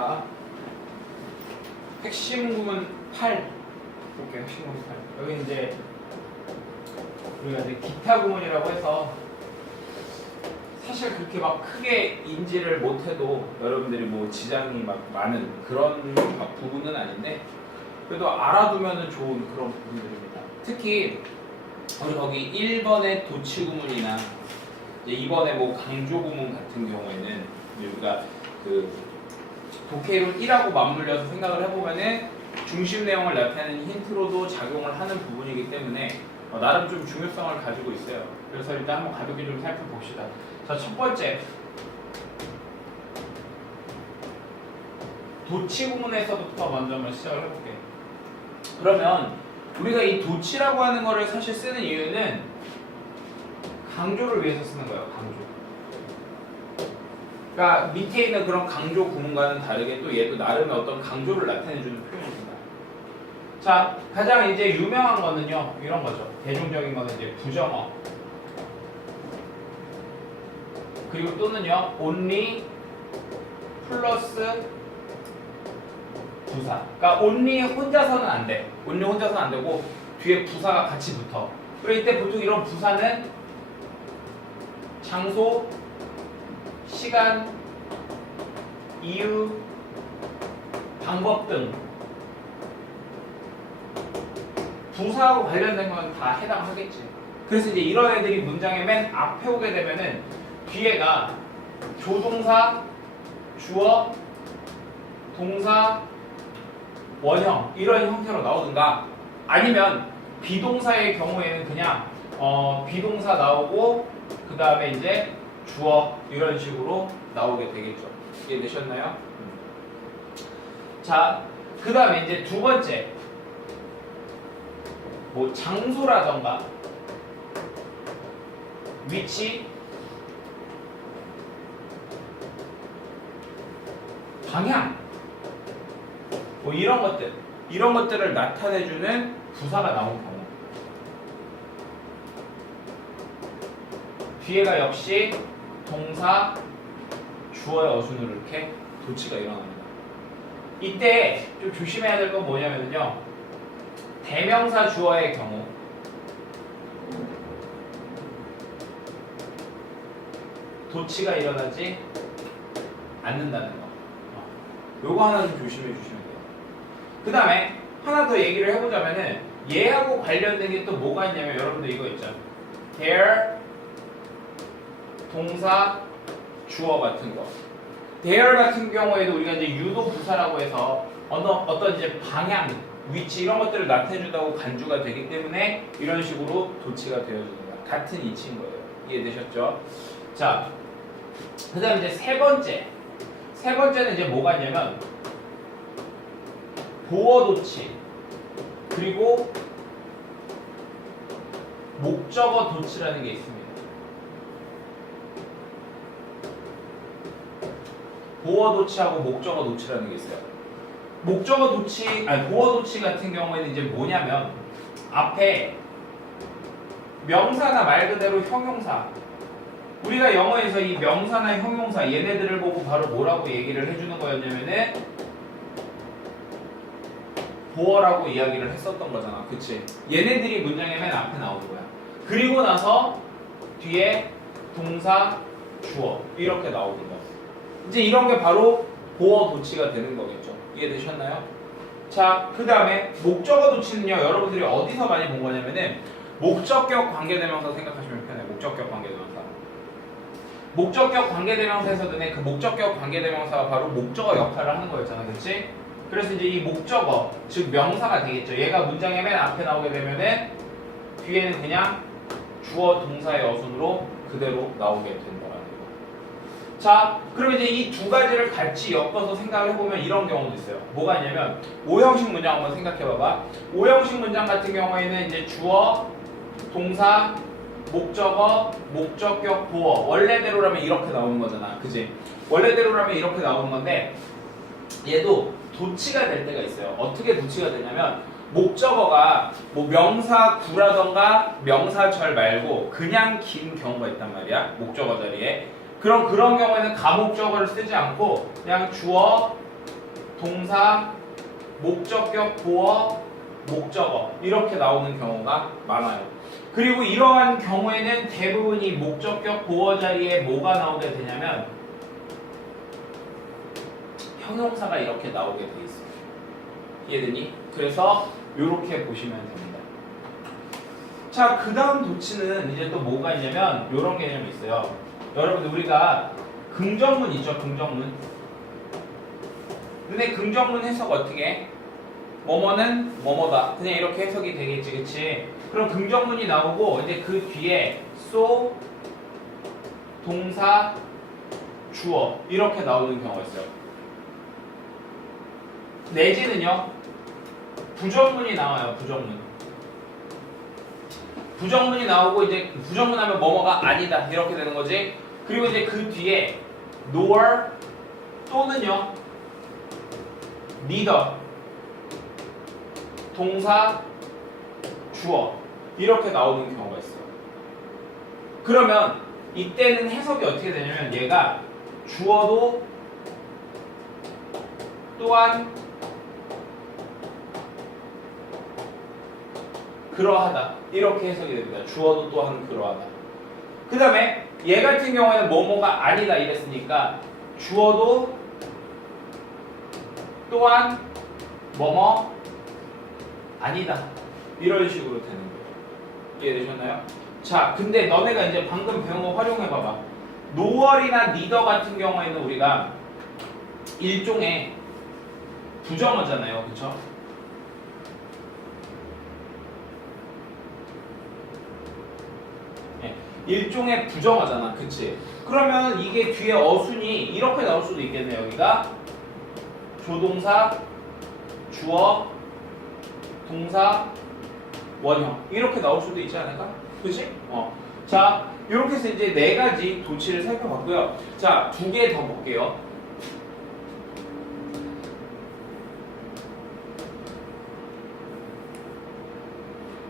자, 핵심 구문 8 볼게요. 핵심 구문 8. 여기 이제 우리가 이제 기타 구문이라고 해서 사실 그렇게 막 크게 인지를 못해도 여러분들이 뭐 지장이 막 많은 그런 부분은 아닌데 그래도 알아두면 좋은 그런 부분들입니다. 특히 우리 거기 1번의 도치 구문이나 이제 2번의 뭐 강조 구문 같은 경우에는 우리가 그 독해이론 1하고 맞물려서 생각을 해보면은 중심 내용을 나타내는 힌트로도 작용을 하는 부분이기 때문에 나름 좀 중요성을 가지고 있어요. 그래서 일단 한번 가볍게 좀 살펴봅시다. 자, 첫 번째 도치 구문에서부터 먼저 한번 시작을 해볼게요. 그러면 우리가 이 도치라고 하는 거를 사실 쓰는 이유는 강조를 위해서 쓰는 거예요. 강조. 그러니까 밑에 있는 그런 강조 구문과는 다르게 또 얘도 나름의 어떤 강조를 나타내주는 표현입니다. 자, 가장 이제 유명한 거는요, 이런 거죠. 대중적인 거는 이제 부정어. 그리고 또는요, only 플러스 부사. 그러니까 only 혼자서는 안 돼. only 혼자서는 안 되고 뒤에 부사가 같이 붙어. 그리고 이때 보통 이런 부사는 장소, 시간, 이유, 방법 등 부사하고 관련된 건 다 해당하겠지. 그래서 이제 이런 애들이 문장의 맨 앞에 오게 되면은 뒤에가 조동사, 주어, 동사, 원형 이런 형태로 나오든가 아니면 비동사의 경우에는 그냥 비동사 나오고 그 다음에 이제 주어 이런 식으로 나오게 되겠죠. 이해되셨나요? 자, 그 다음에 이제 두 번째 뭐 장소라던가 위치, 방향 뭐 이런 것들을 나타내주는 부사가 나온 경우 뒤에가 역시 동사, 주어의 어순으로 이렇게 도치가 일어납니다. 이때 좀 조심해야 될 건 뭐냐면요, 대명사 주어의 경우 도치가 일어나지 않는다는 거. 요거 하나 좀 조심해 주시면 돼요. 그 다음에 하나 더 얘기를 해보자면은 얘하고 관련된 게 또 뭐가 있냐면 여러분들 이거 있죠. there 동사 주어 같은 거. there 같은 경우에도 우리가 이제 유도 부사라고 해서 어떤 이제 방향, 위치 이런 것들을 나타내준다고 간주가 되기 때문에 이런 식으로 도치가 되어주는 거야. 같은 이치인 거예요. 이해되셨죠? 자, 그 다음에 이제 세 번째는 이제 뭐가 있냐면 보어 도치 그리고 목적어 도치라는 게 있습니다. 보어 도치하고 목적어 도치라는 게 있어요. 목적어 도치, 보어 도치 같은 경우에는 이제 뭐냐면 앞에 명사나 말 그대로 형용사. 우리가 영어에서 이 명사나 형용사 얘네들을 보고 바로 뭐라고 얘기를 해주는 거였냐면은 보어라고 이야기를 했었던 거잖아. 그치? 얘네들이 문장의 맨 앞에 나오는 거야. 그리고 나서 뒤에 동사, 주어 이렇게 나오는 거야. 이제 이런 게 바로 보어 도치가 되는 거겠죠. 이해되셨나요? 자, 그 다음에 목적어 도치는요, 여러분들이 어디서 많이 본 거냐면은 목적격 관계대명사 생각하시면 편해요. 목적격 관계대명사. 목적격 관계대명사에서는 그 목적격 관계대명사가 바로 목적어 역할을 하는 거였잖아. 그치? 그래서 이제 이 목적어, 즉 명사가 되겠죠. 얘가 문장의 맨 앞에 나오게 되면은 뒤에는 그냥 주어 동사의 어순으로 그대로 나오게 된다라는 거. 자, 그럼 이제 이 두 가지를 같이 엮어서 생각을 해보면 이런 경우도 있어요. 뭐가 있냐면 오형식 문장 한번 생각해봐봐. 오형식 문장 같은 경우에는 이제 주어, 동사, 목적어, 목적격, 보어. 원래대로라면 이렇게 나오는 거잖아. 그지? 원래대로라면 이렇게 나오는 건데 얘도 도치가 될 때가 있어요. 어떻게 도치가 되냐면 목적어가 뭐 명사 구라던가 명사절 말고 그냥 긴 경우가 있단 말이야. 목적어 자리에. 그런 경우에는 가목적어를 쓰지 않고 그냥 주어, 동사, 목적격, 보어, 목적어 이렇게 나오는 경우가 많아요. 그리고 이러한 경우에는 대부분이 목적격, 보어 자리에 뭐가 나오게 되냐면 형용사가 이렇게 나오게 돼 있어요. 이해되니? 그래서 이렇게 보시면 됩니다. 자, 그 다음 도치는 이제 또 뭐가 있냐면 이런 개념이 있어요. 여러분들 우리가 긍정문 있죠? 긍정문. 근데 긍정문 해석 어떻게 해? 뭐뭐는 뭐뭐다. 그냥 이렇게 해석이 되겠지, 그치? 그럼 긍정문이 나오고 이제 그 뒤에 so, 동사, 주어 이렇게 나오는 경우가 있어요. 내지는요 부정문이 나와요. 부정문이 나오고 이제 부정문 하면 뭐뭐가 아니다 이렇게 되는 거지. 그리고 이제 그 뒤에 nor 또는요 neither 동사 주어 이렇게 나오는 경우가 있어요. 그러면 이때는 해석이 어떻게 되냐면 얘가 주어도 또한 그러하다 이렇게 해석이 됩니다. 주어도 또한 그러하다. 그 다음에 얘 같은 경우에는 뭐뭐가 아니다 이랬으니까 주어도 또한 뭐뭐 아니다 이런 식으로 되는 거예요. 이해되셨나요? 자, 근데 너네가 이제 방금 배운 거 활용해봐봐. 노월이나 니더 같은 경우에는 우리가 일종의 부정어잖아요. 그쵸? 네, 일종의 부정어잖아. 그치? 그러면 이게 뒤에 어순이 이렇게 나올 수도 있겠네요. 여기가 조동사, 주어, 동사, 원형 이렇게 나올 수도 있지 않을까? 그치? 자, 이렇게 해서 이제 4가지 도치를 살펴봤고요. 자, 2개 더 볼게요.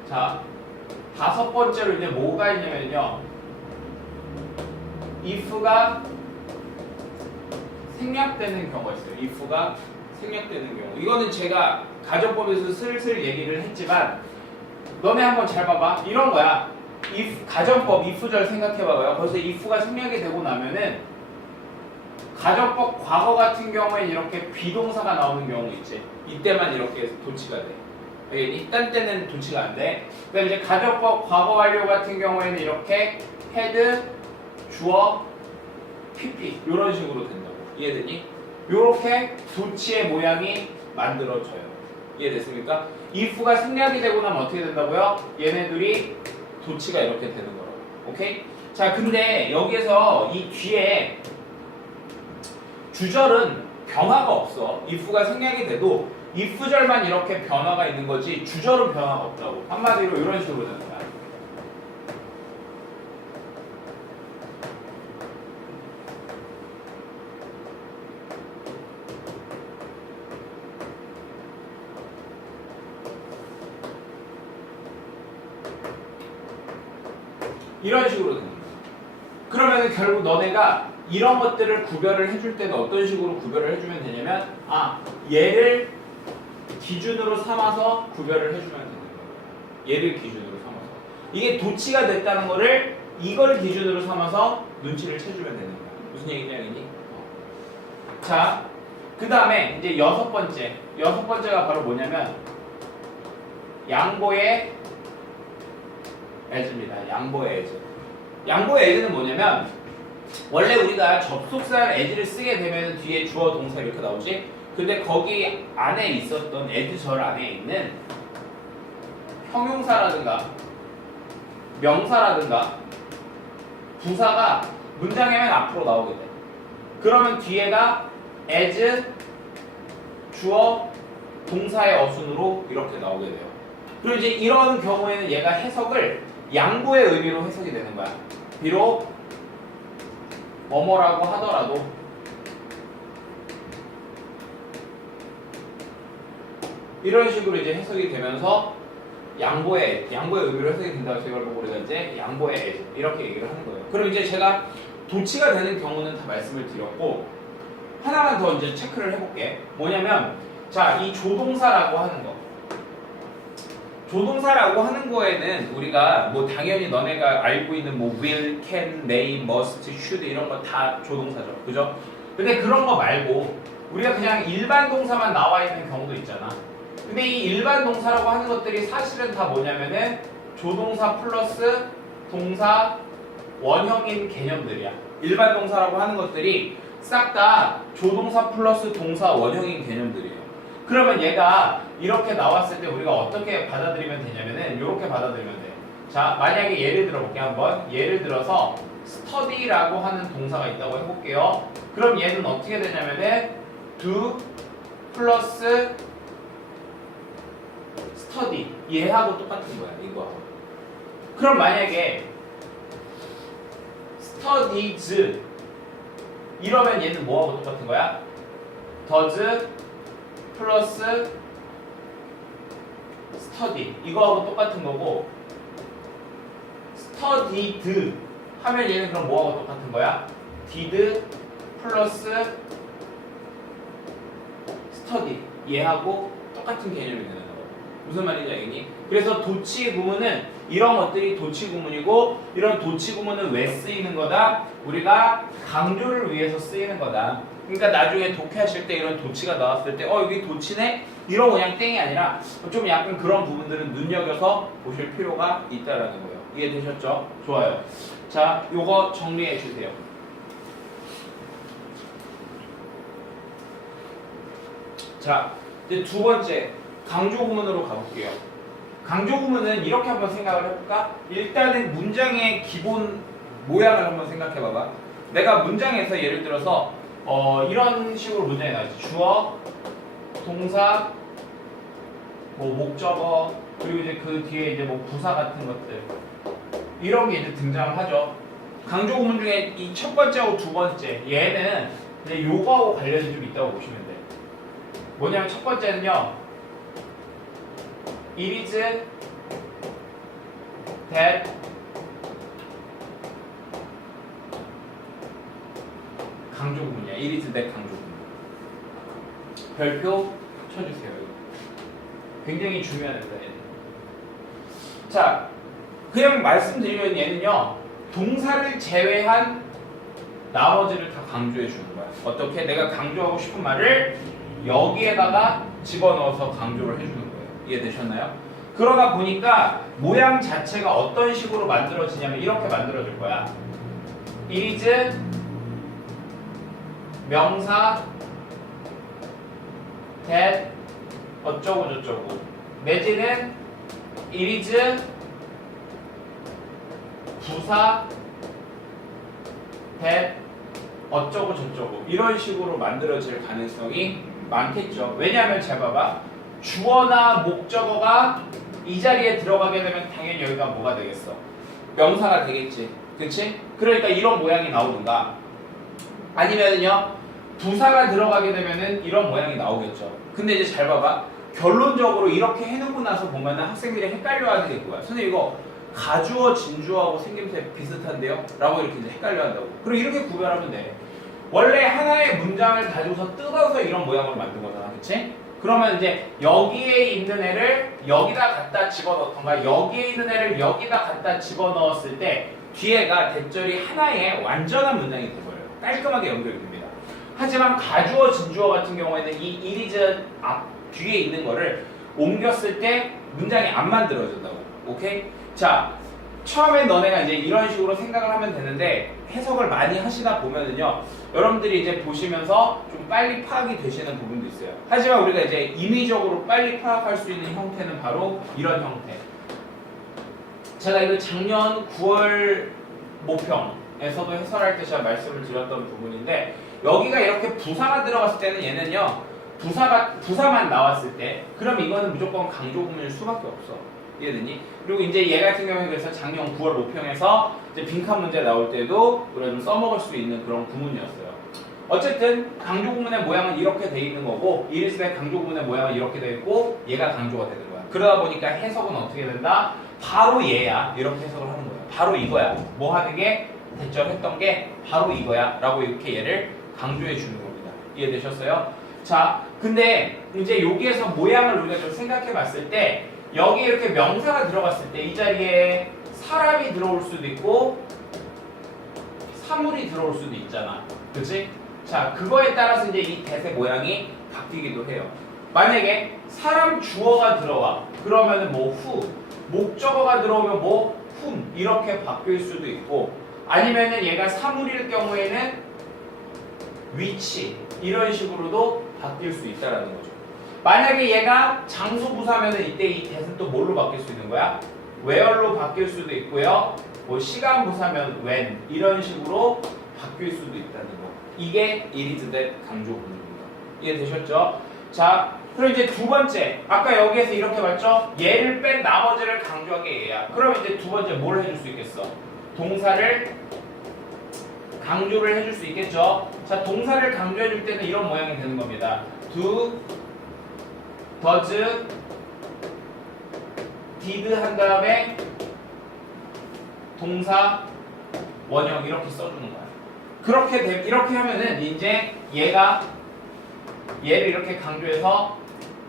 자, 5번째로 이제 뭐가 있냐면요. if가 생략되는 경우가 있어요. if가 생략되는 경우. 이거는 제가 가정법에서 슬슬 얘기를 했지만 너네 한번 잘 봐봐. 이런 거야. if 가정법 if절 생각해봐봐요. 벌써 if가 생략이 되고 나면은 가정법 과거 같은 경우에 이렇게 비동사가 나오는 경우 있지. 이때만 이렇게 도치가 돼. 이딴 때는 도치가 안 돼. 그다음에 이제 가정법 과거 완료 같은 경우에는 이렇게 had, 주어, pp 이런 식으로 된다고. 이해되니? 이렇게 도치의 모양이 만들어져요. 이해됐습니까? if가 생략이 되고 나면 어떻게 된다고요? 얘네들이 도치가 이렇게 되는 거라고. 오케이? 자, 근데 여기에서 이 뒤에 주절은 변화가 없어. if가 생략이 돼도 if절만 이렇게 변화가 있는 거지 주절은 변화가 없다고. 한마디로 이런 식으로 되는 거야. 이런 식으로 되는 거야. 그러면 결국 너네가 이런 것들을 구별을 해줄 때는 어떤 식으로 구별을 해주면 되냐면 얘를 기준으로 삼아서 구별을 해주면 되는 거예요. 얘를 기준으로 삼아서. 이게 도치가 됐다는 거를 이걸 기준으로 삼아서 눈치를 채주면 되는 거야. 무슨 얘기냐니? 자, 그 다음에 이제 6번째. 6번째가 바로 뭐냐면 양보의 as입니다. 양보의 as. 양보의 as는 뭐냐면 원래 우리가 접속사를 as를 쓰게 되면 뒤에 주어 동사 이렇게 나오지. 근데 거기 안에 있었던 as절 안에 있는 형용사라든가 명사라든가 부사가 문장의 맨 앞으로 나오게 돼. 그러면 뒤에가 as, 주어, 동사의 어순으로 이렇게 나오게 돼요. 그리고 이제 이런 경우에는 얘가 해석을 양보의 의미로 해석이 되는 거야. 비록 뭐뭐라고 하더라도 이런 식으로 이제 해석이 되면서 양보의 의미로 해석이 된다고 해서 이걸 보고 우리가 이제 양보의 이렇게 얘기를 하는 거예요. 그럼 이제 제가 도치가 되는 경우는 다 말씀을 드렸고 하나만 더 이제 체크를 해볼게. 뭐냐면 자, 이 조동사라고 하는 거. 조동사라고 하는 거에는 우리가 뭐 당연히 너네가 알고 있는 뭐 will, can, may, must, should 이런 거 다 조동사죠. 그죠? 근데 그런 거 말고 우리가 그냥 일반 동사만 나와 있는 경우도 있잖아. 근데 이 일반 동사라고 하는 것들이 사실은 다 뭐냐면은 조동사 플러스 동사 원형인 개념들이야. 일반 동사라고 하는 것들이 싹 다 조동사 플러스 동사 원형인 개념들이에요. 그러면 얘가 이렇게 나왔을 때 우리가 어떻게 받아들이면 되냐면은 이렇게 받아들이면 돼. 자, 만약에 예를 들어볼게 한번. 예를 들어서 study라고 하는 동사가 있다고 해볼게요. 그럼 얘는 어떻게 되냐면은 do 플러스 study 얘하고 똑같은 거야. 이거하고. 그럼 만약에 studies 이러면 얘는 뭐하고 똑같은 거야? does 플러스 study 이거하고 똑같은 거고 studied 하면 얘는 그럼 뭐하고 똑같은 거야? did 플러스 study 얘하고 똑같은 개념이 되는 거야. 무슨 말인지 알겠니? 그래서 도치 구문은 이런 것들이 도치 구문이고 이런 도치 구문은 왜 쓰이는 거다? 우리가 강조를 위해서 쓰이는 거다. 그러니까 나중에 독해하실 때 이런 도치가 나왔을 때 여기 도치네? 이런 그냥 땡이 아니라 좀 약간 그런 부분들은 눈여겨서 보실 필요가 있다라는 거예요. 이해되셨죠? 좋아요. 자, 요거 정리해 주세요. 자, 이제 두 번째 강조 구문으로 가볼게요. 강조 구문은 이렇게 한번 생각을 해볼까? 일단은 문장의 기본 모양을 한번 생각해 봐봐. 내가 문장에서 예를 들어서 이런 식으로 문장이 나왔지. 주어, 동사, 뭐 목적어, 그리고 이제 그 뒤에 이제 뭐 부사 같은 것들 이런 게 이제 등장을 하죠. 강조 구문 중에 이 첫 번째하고 두 번째 얘는 이제 요거하고 관련이 좀 있다고 보시면 돼. 뭐냐면 첫 번째는요. It is that 강조 구문이야. It is that 강조 구문. 별표 쳐주세요. 굉장히 중요한 애다. 자, 그냥 말씀드리면 얘는요. 동사를 제외한 나머지를 다 강조해 주는 거야. 어떻게? 내가 강조하고 싶은 말을 여기에다가 집어넣어서 강조를 해주는 거예요. 이해되셨나요? 그러다 보니까 모양 자체가 어떤 식으로 만들어지냐면 이렇게 만들어질 거야. It is 명사 that 어쩌고 저쩌고 내지는 it is 부사 that 어쩌고 저쩌고 이런 식으로 만들어질 가능성이 많겠죠. 왜냐하면 잘 봐봐. 주어나 목적어가 이 자리에 들어가게 되면 당연히 여기가 뭐가 되겠어? 명사가 되겠지. 그치? 그러니까 이런 모양이 나오든가 아니면요 부사가 들어가게 되면은 이런 모양이 나오겠죠. 근데 이제 잘 봐봐. 결론적으로 이렇게 해놓고 나서 보면은 학생들이 헷갈려하는 게 뭐야? 선생님 이거 가주어 진주어하고 생김새 비슷한데요? 라고 이렇게 이제 헷갈려한다고. 그럼 이렇게 구별하면 돼. 원래 하나의 문장을 가지고서 뜯어서 이런 모양으로 만든 거잖아. 그치? 그러면 이제 여기에 있는 애를 여기다 갖다 집어넣던가 여기에 있는 애를 여기다 갖다 집어넣었을 때 뒤에가 대절이 하나의 완전한 문장이 되어버려요. 깔끔하게 연결이 됩니다. 하지만 가주어 진주어 같은 경우에는 이 이리즈 앞 뒤에 있는 거를 옮겼을 때 문장이 안 만들어진다고. 오케이? 자, 처음엔 너네가 이제 이런 식으로 생각을 하면 되는데 해석을 많이 하시다 보면은요 여러분들이 이제 보시면서 좀 빨리 파악이 되시는 부분도 있어요. 하지만 우리가 이제 임의적으로 빨리 파악할 수 있는 형태는 바로 이런 형태. 제가 이거 작년 9월 모평에서도 해설할 때 제가 말씀을 드렸던 부분인데 여기가 이렇게 부사가 들어갔을 때는 얘는요 부사만 나왔을 때 그럼 이거는 무조건 강조 구문일 수밖에 없어. 이해되니? 그리고 이제 얘 같은 경우에 그래서 작년 9월 모평에서 이제 빈칸 문제 나올 때도 우리가 좀 써먹을 수 있는 그런 구문이었어요. 어쨌든 강조 구문의 모양은 이렇게 돼 있는 거고 이리스의 강조 구문의 모양은 이렇게 돼 있고 얘가 강조가 되는 거야. 그러다 보니까 해석은 어떻게 된다? 바로 얘야. 이렇게 해석을 하는 거야. 바로 이거야. 뭐 하는 게 대절했던 게 바로 이거야. 라고 이렇게 얘를 강조해 주는 겁니다. 이해되셨어요? 자, 근데 이제 여기에서 모양을 우리가 좀 생각해 봤을 때 여기 이렇게 명사가 들어갔을 때 이 자리에 사람이 들어올 수도 있고 사물이 들어올 수도 있잖아. 그치? 자, 그거에 따라서 이제 이 대세 모양이 바뀌기도 해요. 만약에 사람 주어가 들어와. 그러면은 뭐 후, 목적어가 들어오면 뭐 훔 이렇게 바뀔 수도 있고 아니면은 얘가 사물일 경우에는 위치 이런 식으로도 바뀔 수 있다라는 거죠. 만약에 얘가 장소 부사면은 이때 이 대세는 또 뭘로 바뀔 수 있는 거야? where로 바뀔 수도 있고요. 뭐 시간 부사면 when 이런 식으로 바뀔 수도 있다는 거. 이게 it is that 강조 구문입니다. 이해되셨죠? 자, 그럼 이제 두 번째. 아까 여기에서 이렇게 봤죠? 얘를 뺀 나머지를 강조하게 얘야. 그럼 이제 두 번째 뭘 해줄 수 있겠어? 동사를 강조를 해줄 수 있겠죠? 자, 동사를 강조해줄 때는 이런 모양이 되는 겁니다. do, does, did 한 다음에 동사, 원형 이렇게 써주는 거야. 이렇게 하면은 이제 얘가 얘를 이렇게 강조해서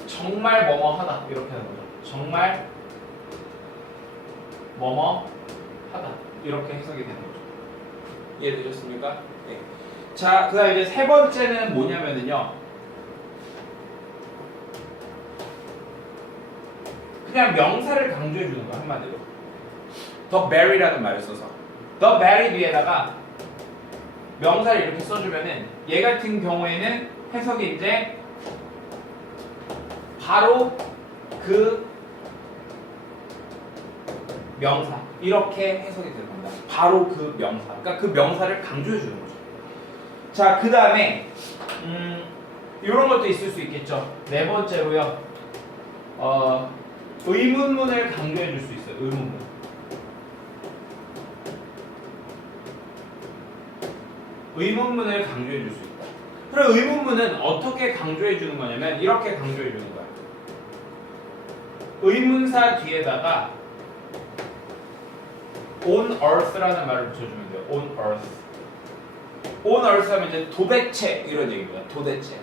정말 뭐뭐 하다 이렇게 하는 거죠. 정말 뭐뭐 하다 이렇게 해석이 되는 거죠. 이해되셨습니까? 네. 자, 그다음 이제 세 번째는 뭐냐면은요. 그냥 명사를 강조해 주는 거 한마디로. the mary라는 말을 써서 the mary 뒤에다가 명사를 이렇게 써주면은 얘 같은 경우에는 해석이 이제 바로 그 명사 이렇게 해석이 되는 겁니다. 바로 그 명사. 그러니까 그 명사를 강조해 주는 거죠. 자, 그 다음에 이런 것도 있을 수 있겠죠. 네 번째로요. 의문문을 강조해 줄 수 있어요. 의문문. 의문문을 강조해 줄 수 있다. 그럼 의문문은 어떻게 강조해 주는 거냐면 이렇게 강조해 주는 거야. 의문사 뒤에다가 on earth라는 말을 붙여주면 돼요. on earth. on earth 하면 이제 도대체 이런 얘기입니다. 도대체.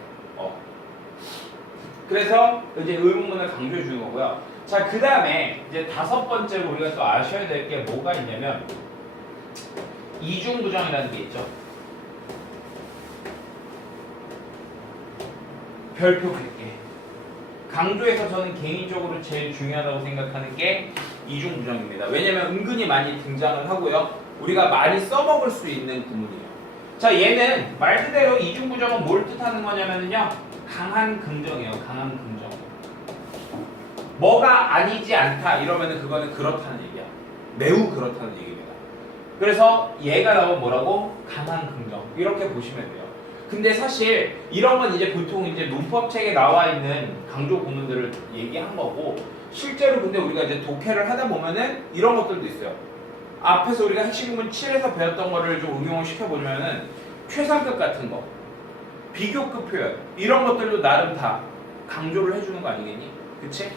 그래서 이제 의문문을 강조해 주는 거고요. 자, 그 다음에 이제 다섯 번째로 우리가 또 아셔야 될 게 뭐가 있냐면 이중부정이라는 게 있죠. 별표 100개. 강조해서 저는 개인적으로 제일 중요하다고 생각하는 게 이중부정입니다. 왜냐면 은근히 많이 등장을 하고요. 우리가 많이 써먹을 수 있는 구문이에요. 자, 얘는 말 그대로 이중부정은 뭘 뜻하는 거냐면요. 강한 긍정이에요. 강한 긍정. 뭐가 아니지 않다 이러면은 그거는 그렇다는 얘기야. 매우 그렇다는 얘기입니다. 그래서 얘가 나오면 뭐라고? 강한 긍정. 이렇게 보시면 돼요. 근데 사실 이런 건 이제 보통 이제 문법책에 나와 있는 강조 구문들을 얘기한 거고 실제로 근데 우리가 이제 독해를 하다 보면은 이런 것들도 있어요. 앞에서 우리가 핵심 구문 7에서 배웠던 거를 좀 응용을 시켜보면은 최상급 같은 거, 비교급 표현 이런 것들도 나름 다 강조를 해주는 거 아니겠니? 그치?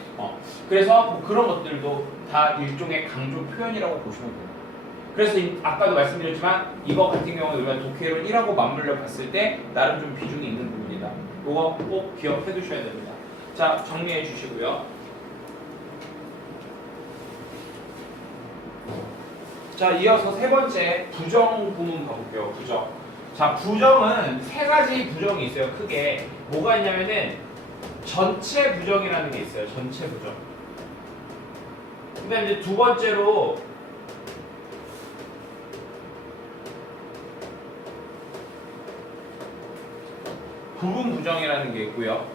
그래서 뭐 그런 것들도 다 일종의 강조 표현이라고 보시면 돼요. 그래서 아까도 말씀드렸지만 이거 같은 경우는 우리가 독해를 1하고 맞물려 봤을 때 나름 좀 비중이 있는 부분이다. 그거 꼭 기억해 두셔야 됩니다. 자, 정리해 주시고요. 자, 이어서 세 번째 부정 부문 가볼게요. 부정. 자, 부정은 세 가지 부정이 있어요. 크게 뭐가 있냐면은 전체 부정이라는 게 있어요. 전체 부정. 그다음 이제 두 번째로 부분 부정이라는 게 있고요.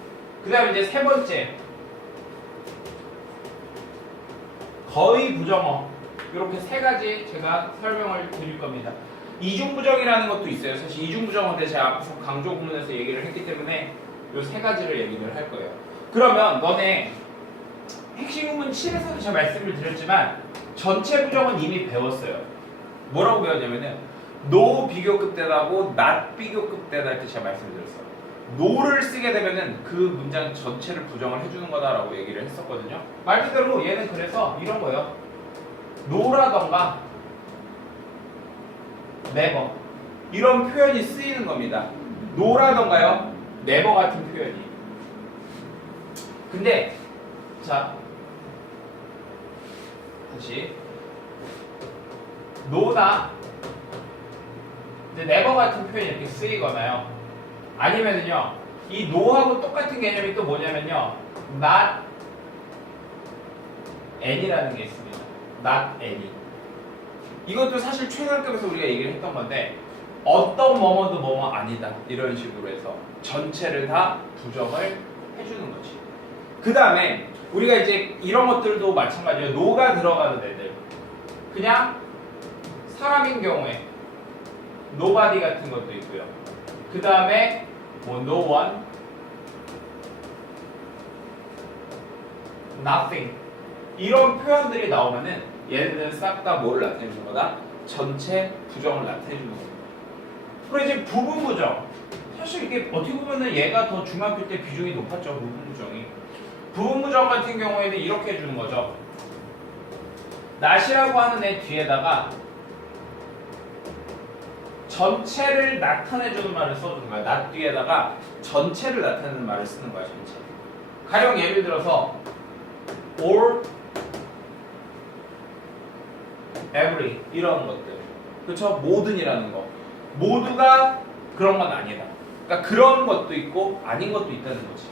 그 다음에 이제 세 번째 거의 부정어. 이렇게 세 가지 제가 설명을 드릴 겁니다. 이중 부정이라는 것도 있어요. 사실 이중 부정어인데 제가 앞서 강조 구문에서 얘기를 했기 때문에 이 세 가지를 얘기를 할 거예요. 그러면 너네 핵심 구문 7에서도 제가 말씀을 드렸지만 전체 부정은 이미 배웠어요. 뭐라고 배웠냐면은 no 비교급 대다고 not 비교급 대다 할 때 제가 말씀드렸어요. no를 쓰게 되면은 그 문장 전체를 부정을 해주는 거다라고 얘기를 했었거든요. 말 그대로 얘는 그래서 이런 거예요. no라던가 never 이런 표현이 쓰이는 겁니다. no라던가요, never 같은 표현이. 근데 자 다시 no나 이제 never 같은 표현이 이렇게 쓰이거나요. 아니면은요 이 no하고 똑같은 개념이 또 뭐냐면요 not any라는 게 있습니다. not any. 이것도 사실 최상급에서 우리가 얘기를 했던 건데 어떤 뭐뭐도 뭐뭐 아니다 이런 식으로 해서 전체를 다 부정을 해주는 거지. 그 다음에 우리가 이제 이런 것들도 마찬가지예요. no가 들어가는 애들 그냥 사람인 경우에 nobody 같은 것도 있고요. 그 다음에 뭐 no one, nothing 이런 표현들이 나오면은 얘네들은 싹 다 뭘 나타내주는 거다? 전체 부정을 나타내주는 겁니다. 그리고 이제 부분 부정. 사실 이게 어떻게 보면은 얘가 더 중학교 때 비중이 높았죠. 부분 부정이. 부분 부정 같은 경우에는 이렇게 해주는 거죠. not이라고 하는 애 뒤에다가 전체를 나타내주는 말을 써주는 거야. not 뒤에다가 전체를 나타내는 말을 쓰는 거야. 전체. 가령 예를 들어서 all, every 이런 것들. 그렇죠? 모든이라는 거. 모두가 그런 건 아니다. 그러니까 그런 것도 있고 아닌 것도 있다는 거지.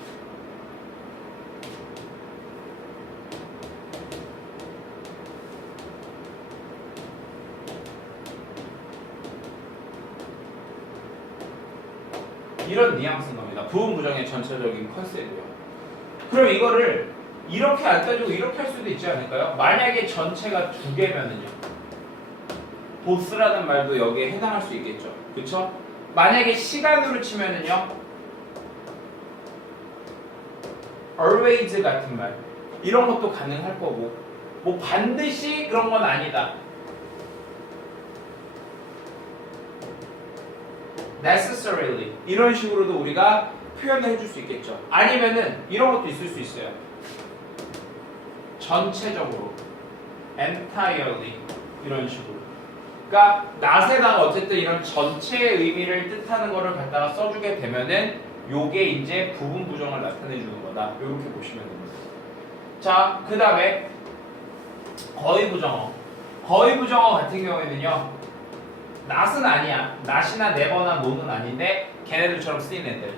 이런 뉘앙스인 겁니다. 부분 부정의 전체적인 컨셉이고요. 그럼 이거를 이렇게 안 따지고 이렇게 할 수도 있지 않을까요? 만약에 전체가 두 개면은요. 보스라는 말도 여기에 해당할 수 있겠죠. 그쵸? 만약에 시간으로 치면은요. always 같은 말 이런 것도 가능할 거고 뭐 반드시 그런 건 아니다. necessarily 이런 식으로도 우리가 표현을 해줄 수 있겠죠. 아니면은 이런 것도 있을 수 있어요. 전체적으로 entirely 이런 식으로. 그러니까 not에다가 어쨌든 이런 전체의 의미를 뜻하는 거를 갖다가 써주게 되면은 요게 이제 부분 부정을 나타내 주는 거다. 이렇게 보시면 됩니다. 자, 그 다음에 거의 부정어. 거의 부정어 같은 경우에는요. not은 아니야. not이나 never나 no는 아닌데 걔네들처럼 쓰인 애들.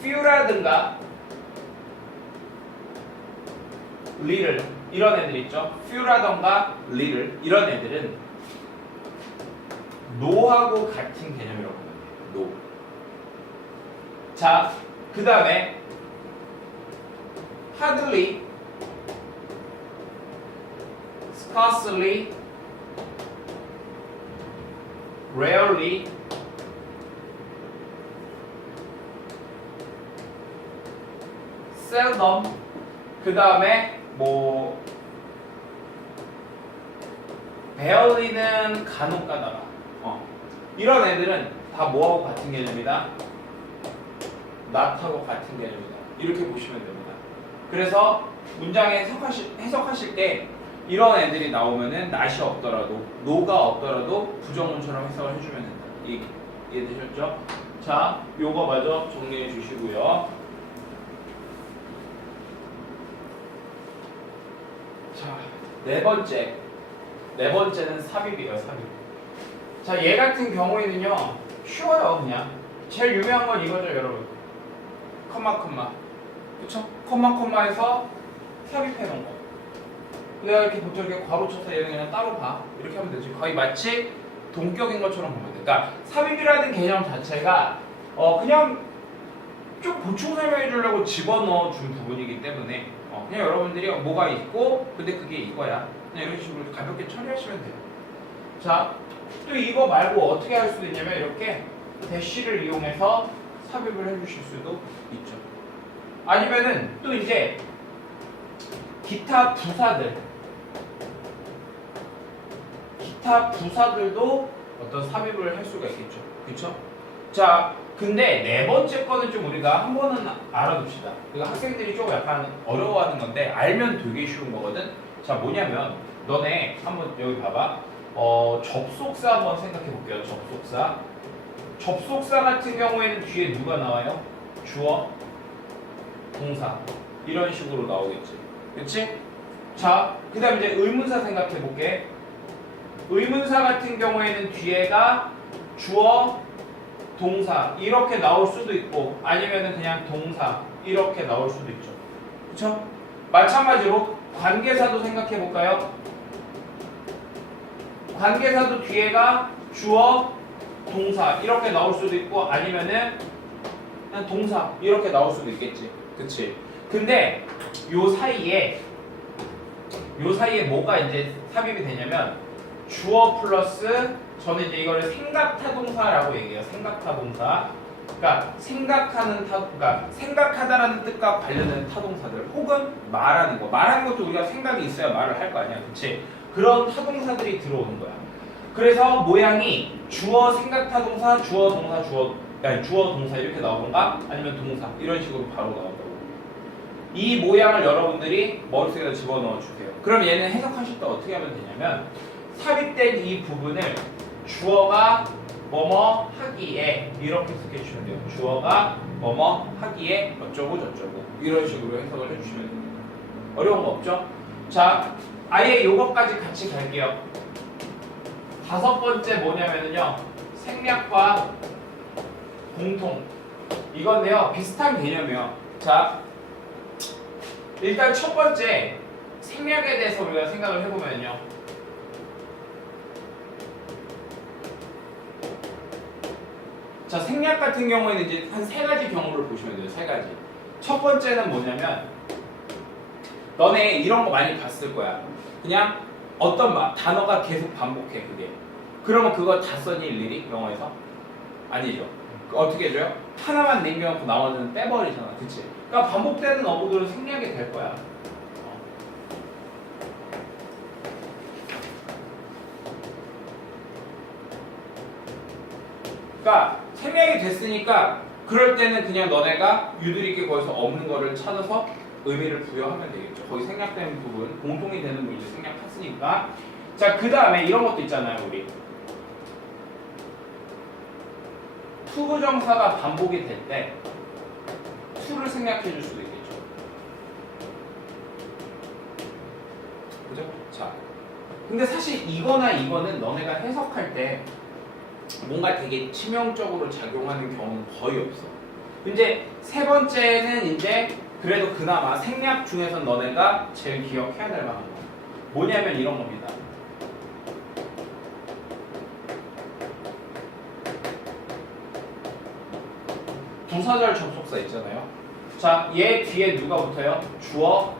few라든가 little 이런 애들 있죠. few라든가 little 이런 애들은 no하고 같은 개념이라고 보면 돼요. no. 자, 그 다음에 hardly, scarcely, rarely, seldom, 그 다음에 뭐 barely는 간혹 가다가 이런 애들은 다 뭐하고 같은 개념이다? not하고 같은 개념이다. 이렇게 보시면 됩니다. 그래서 문장에 해석하실 때 이런 애들이 나오면은 not이 없더라도 no가 없더라도 부정문처럼 해석을 해주면 된다. 이해되셨죠? 자, 요거 마저 정리해 주시고요. 자, 네 번째는 삽입이에요. 삽입. 자, 얘 같은 경우에는요 쉬워요. 그냥 제일 유명한 건 이거죠, 여러분. 컴마 그쵸? 컴마에서 삽입해 놓은 거. 내가 이렇게 보통 이렇게 괄호 쳐서 얘는 그냥 따로 봐. 이렇게 하면 되지. 거의 마치 동격인 것처럼 보면 돼. 그러니까 삽입이라는 개념 자체가 그냥 좀 보충 설명해 주려고 집어넣어 준 부분이기 때문에 그냥 여러분들이 뭐가 있고 근데 그게 이거야. 그냥 이런 식으로 가볍게 처리하시면 돼요. 자, 또 이거 말고 어떻게 할 수도 있냐면 이렇게 대시를 이용해서 삽입을 해주실 수도 있죠. 아니면은 또 이제 기타 부사들도 어떤 삽입을 할 수가 있겠죠. 그렇죠? 자, 근데 네 번째 거는 좀 우리가 한 번은 알아둡시다. 이거 학생들이 좀 약간 어려워하는 건데 알면 되게 쉬운 거거든. 자, 뭐냐면 너네 한번 여기 봐봐. 접속사 한번 생각해 볼게요. 접속사 같은 경우에는 뒤에 누가 나와요? 주어, 동사 이런 식으로 나오겠지. 그치? 자, 그 다음 이제 의문사 생각해 볼게. 의문사 같은 경우에는 뒤에가 주어, 동사 이렇게 나올 수도 있고 아니면은 그냥 동사 이렇게 나올 수도 있죠. 그쵸? 마찬가지로 관계사도 생각해 볼까요? 관계사도 뒤에가 주어, 동사 이렇게 나올 수도 있고 아니면은 그냥 동사 이렇게 나올 수도 있겠지. 그치? 근데 요 사이에 뭐가 이제 삽입이 되냐면 주어 플러스 저는 이제 이거를 생각타동사라고 얘기해요. 생각타동사. 그러니까 그러니까 생각하다라는 뜻과 관련된 타동사들 혹은 말하는 거. 말하는 것도 우리가 생각이 있어야 말을 할 거 아니야. 그치? 그런 타동사들이 들어오는 거야. 그래서 모양이 주어 생각타동사, 주어 동사, 주어 동사 이렇게 나오던가 아니면 동사 이런 식으로 바로 나온다고. 이 모양을 여러분들이 머릿속에다 집어넣어 주세요. 그럼 얘는 해석하실 때 어떻게 하면 되냐면 삽입된 이 부분을 주어가 뭐뭐 하기에 이렇게 해석해주시면 돼요. 주어가 뭐뭐 하기에 어쩌고 저쩌고 이런 식으로 해석을 해주시면 됩니다. 어려운 거 없죠? 자, 아예 요것까지 같이 갈게요. 다섯 번째 뭐냐면요 생략과 공통. 이건데요 비슷한 개념이에요. 자, 일단 첫 번째 생략에 대해서 우리가 생각을 해보면요 자, 생략 같은 경우에는 이제 한 세 가지 경우를 보시면 돼요. 세 가지. 첫 번째는 뭐냐면 너네 이런 거 많이 봤을 거야. 그냥 어떤 단어가 계속 반복해 그게. 그러면 그거 다 써니 일일이 영어에서? 아니죠. 어떻게 해줘요? 하나만 남겨놓고 나머지는 빼버리잖아. 그치? 그러니까 반복되는 어구들은 생략이 될 거야. 그러니까 생략이 됐으니까 그럴 때는 그냥 너네가 유들있게 거기서 없는 거를 찾아서 의미를 부여하면 되겠죠. 거기 생략된 부분, 공통이 되는 부분 이제 생략했으니까. 자, 그 다음에 이런 것도 있잖아요, 우리. 투부정사가 반복이 될 때 투를 생략해 줄 수도 있겠죠. 그죠? 자, 근데 사실 이거나 이거는 너네가 해석할 때 뭔가 되게 치명적으로 작용하는 경우는 거의 없어. 이제 세 번째는 이제 그래도 그나마 생략 중에서 너네가 제일 기억해야 될 만한 거 뭐냐면 이런 겁니다. 부사절 접속사 있잖아요. 자, 얘 뒤에 누가 붙어요? 주어,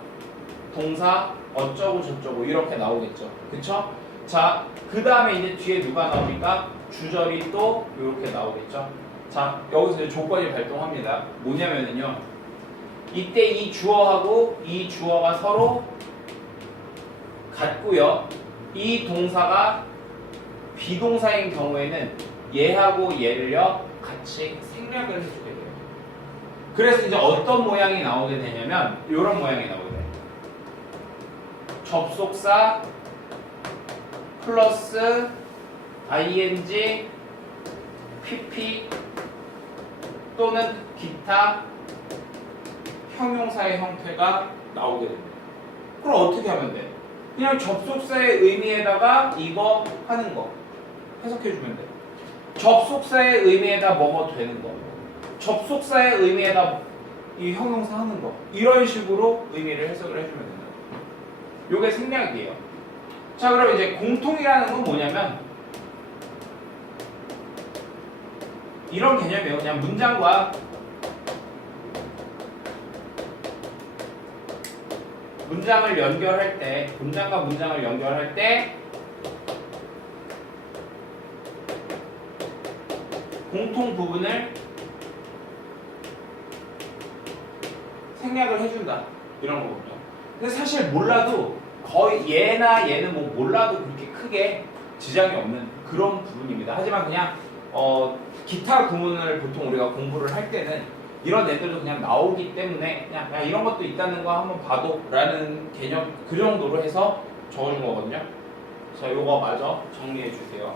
동사, 어쩌고 저쩌고 이렇게 나오겠죠. 그쵸? 자, 그 다음에 이제 뒤에 누가 나오니까 주절이 또 이렇게 나오겠죠. 자, 여기서 이제 조건이 발동합니다. 뭐냐면은요. 이때 이 주어하고 이 주어가 서로 같고요. 이 동사가 비동사인 경우에는 얘하고 얘를요 같이 생략을 해주게 돼요. 그래서 이제 어떤 모양이 나오게 되냐면 이런 모양이 나오게 돼요. 접속사 플러스 ing, pp 또는 기타 형용사의 형태가 나오게 됩니다. 그럼 어떻게 하면 돼? 그냥 접속사의 의미에다가 이거 하는 거 해석해주면 돼. 접속사의 의미에다 뭐뭐 되는 거, 접속사의 의미에다 이 형용사 하는 거 이런 식으로 의미를 해석을 해주면 된다. 요게 생략이에요. 자, 그럼 이제 공통이라는 건 뭐냐면 이런 개념이에요. 그냥 문장과 문장을 연결할 때, 문장과 문장을 연결할 때 공통 부분을 생략을 해준다. 이런 거거든요. 근데 사실 몰라도 거의 얘나 얘는 뭐 몰라도 그렇게 크게 지장이 없는 그런 부분입니다. 하지만 그냥 기타 구문을 보통 우리가 공부를 할 때는 이런 애들도 그냥 나오기 때문에 그냥 야, 이런 것도 있다는 거 한번 봐도 라는 개념 그 정도로 해서 적어준 거거든요. 자, 요거 마저 정리해 주세요.